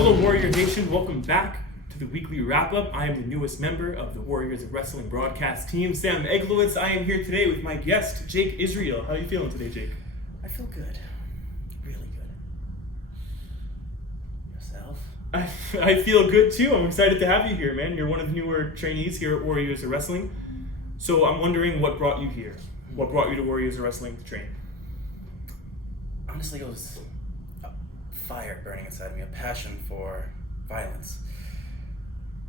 Hello, Warrior Nation. Welcome back to the weekly wrap-up. I am the newest member of the Warriors of Wrestling broadcast team, Sam Eglowitz. I am here today with my guest, Jake Israel. How are you feeling today, Jake? I feel good. Really good. Yourself? I feel good, too. I'm excited to have you here, man. You're one of the newer trainees here at Warriors of Wrestling. So I'm wondering what brought you here. What brought you to Warriors of Wrestling to train? Honestly, it was a fire burning inside me, a passion for violence.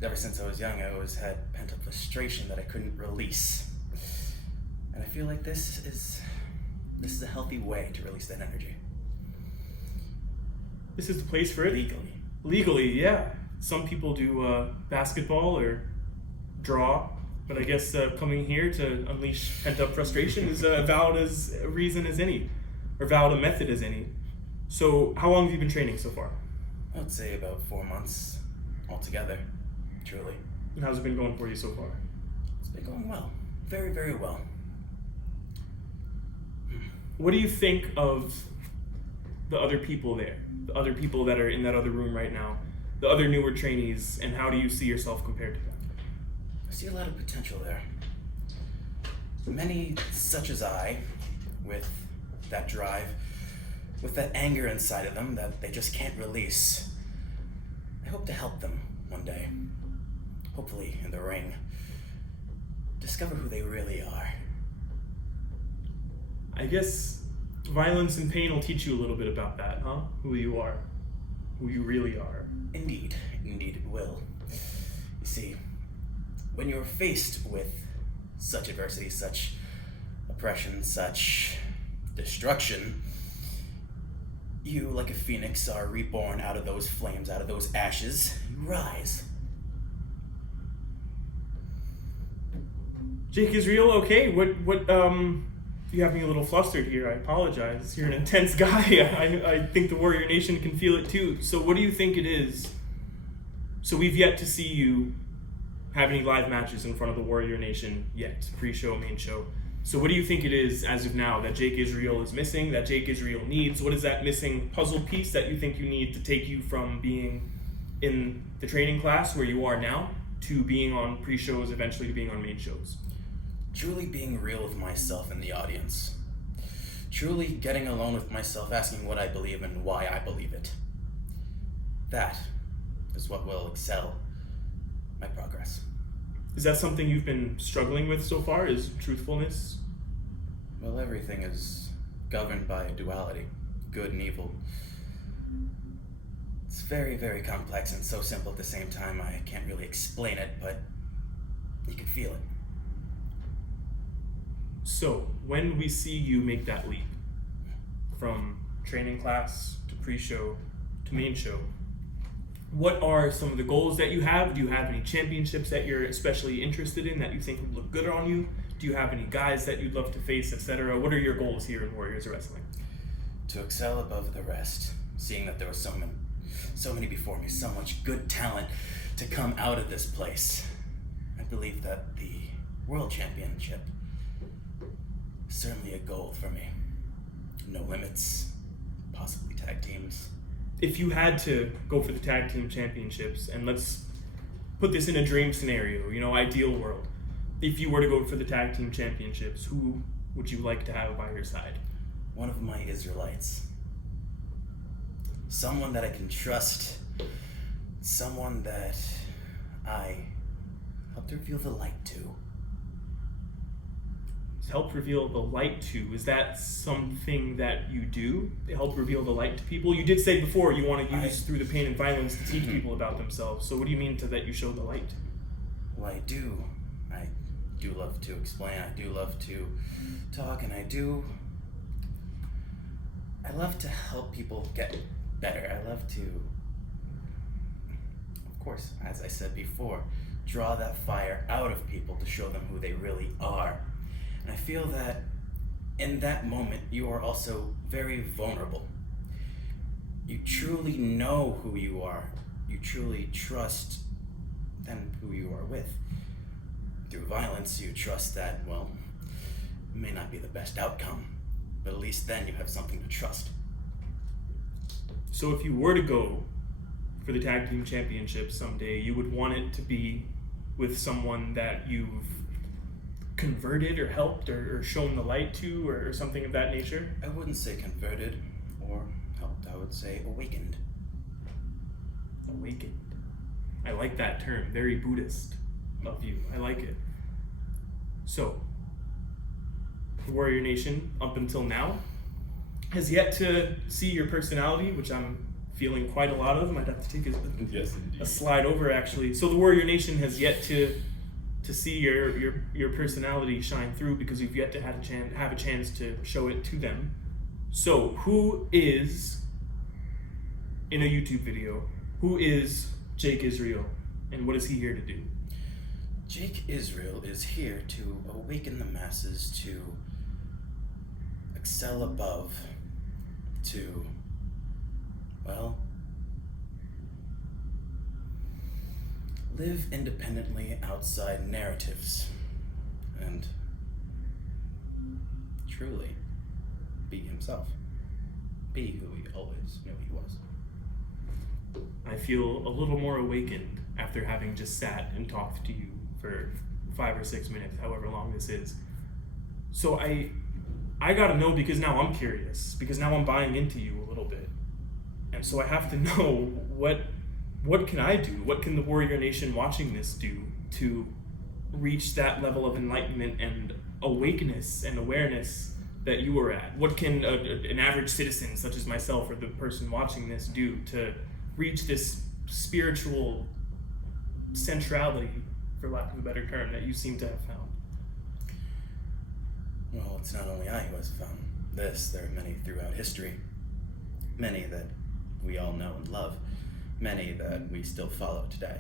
Ever since I was young, I always had pent-up frustration that I couldn't release. And I feel like this is a healthy way to release that energy. This is the place for it? Legally. Legally, yeah. Some people do basketball or draw, but I guess coming here to unleash pent-up frustration is valid as a reason as any, or valid a method as any. So how long have you been training so far? I would say about 4 months altogether, truly. And how's it been going for you so far? It's been going well. Very, very well. What do you think of the other people there? The other people that are in that other room right now? The other newer trainees, and how do you see yourself compared to them? I see a lot of potential there. Many such as I, with that drive, with that anger inside of them that they just can't release. I hope to help them one day, hopefully in the ring, discover who they really are. I guess violence and pain will teach you a little bit about that, huh? Who you are, who you really are. Indeed it will. You see, when you're faced with such adversity, such oppression, such destruction, you, like a phoenix, are reborn out of those flames, out of those ashes. You rise. Jake Israel, okay, what, you have me a little flustered here, I apologize. You're an intense guy. I think the Warrior Nation can feel it too. So what do you think it is? So we've yet to see you have any live matches in front of the Warrior Nation yet, pre-show, main show. So what do you think it is, as of now, that Jake Israel is missing, that Jake Israel needs? What is that missing puzzle piece that you think you need to take you from being in the training class where you are now to being on pre-shows, eventually to being on main shows? Truly being real with myself in the audience. Truly getting alone with myself, asking what I believe and why I believe it. That is what will excel my progress. Is that something you've been struggling with so far, is truthfulness? Well, everything is governed by duality, good and evil. It's very, very complex and so simple at the same time. I can't really explain it, but you can feel it. So, when we see you make that leap from training class to pre-show to main show, what are some of the goals that you have? Do you have any championships that you're especially interested in that you think would look good on you? Do you have any guys that you'd love to face, etc.? What are your goals here in Warriors of Wrestling? To excel above the rest, seeing that there was so many before me, so much good talent to come out of this place. I believe that the World Championship is certainly a goal for me. No limits, possibly tag teams. If you had to go for the tag team championships, and let's put this in a dream scenario, ideal world. If you were to go for the tag team championships, who would you like to have by your side? One of my Israelites. Someone that I can trust. Someone that I helped reveal the light to. Help reveal the light to, is that something that you do? Help reveal the light to people? You did say before you want to use through the pain and violence to teach people about themselves. So what do you mean to that you show the light? Well, I do love to explain. I do love to talk, and I love to help people get better. I love to, of course, as I said before, draw that fire out of people to show them who they really are. And I feel that in that moment, you are also very vulnerable. You truly know who you are. You truly trust then who you are with. Through violence, you trust that, well, it may not be the best outcome, but at least then you have something to trust. So if you were to go for the tag team championship someday, you would want it to be with someone that you've converted or helped or shown the light to or something of that nature? I wouldn't say converted or helped. I would say awakened. Awakened. I like that term. Very Buddhist of you. I like it. So, the Warrior Nation, up until now, has yet to see your personality, which I'm feeling quite a lot of. Might have to take Yes, a slide over, actually. So the Warrior Nation has yet to see your personality shine through because you've yet to have a chance to show it to them. So who is, in a YouTube video, who is Jake Israel, and what is he here to do? Jake Israel is here to awaken the masses to excel above, to, well, live independently outside narratives, and truly be himself. Be who he always knew he was. I feel a little more awakened after having just sat and talked to you for 5 or 6 minutes, however long this is. So I gotta know, because now I'm curious, because now I'm buying into you a little bit. And so I have to know what can I do? What can the Warrior Nation watching this do to reach that level of enlightenment and awakeness and awareness that you were at? What can an average citizen such as myself or the person watching this do to reach this spiritual centrality, for lack of a better term, that you seem to have found? Well, it's not only I who has found this. There are many throughout history. Many that we all know and love. Many that we still follow today.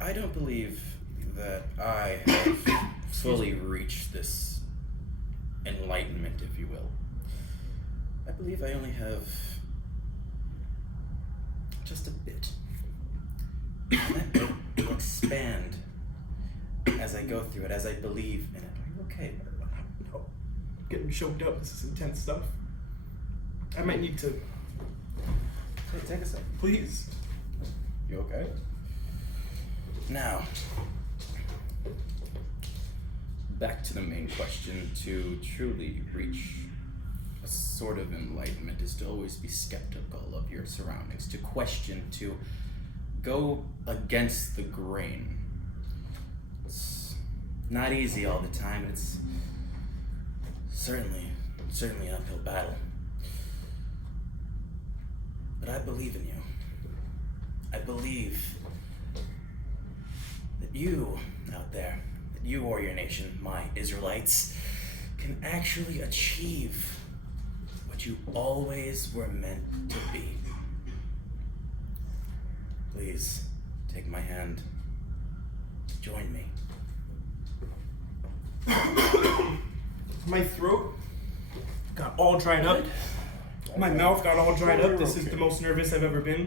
I don't believe that I have fully reached this enlightenment, if you will. I believe I only have just a bit. And that bit will expand as I go through it, as I believe in it. Are you okay? No, I'm getting choked up. This is intense stuff. I might need to. Hey, take a second. Please. You okay? Now, back to the main question. To truly reach a sort of enlightenment is to always be skeptical of your surroundings, to question, to go against the grain. It's not easy all the time. It's certainly an uphill battle. But I believe in you. I believe that you out there, that you, Warrior Nation, my Israelites, can actually achieve what you always were meant to be. Please, take my hand. Join me. My throat got all dried up. My mouth got all dried up. This is the most nervous I've ever been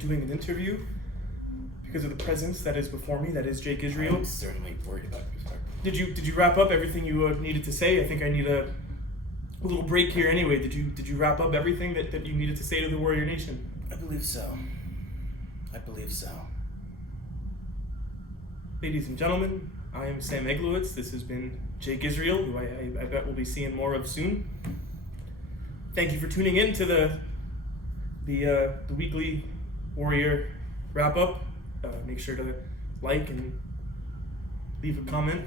doing an interview because of the presence that is before me, that is Jake Israel. I'm certainly worried about you, sir. Did you wrap up everything you needed to say? I think I need a little break here anyway. Did you wrap up everything that you needed to say to the Warrior Nation? I believe so. I believe so. Ladies and gentlemen, I am Sam Eglowitz. This has been Jake Israel, who I bet we'll be seeing more of soon. Thank you for tuning in to the weekly Warrior wrap-up. Make sure to like and leave a comment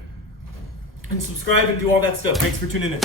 and subscribe and do all that stuff. Thanks for tuning in.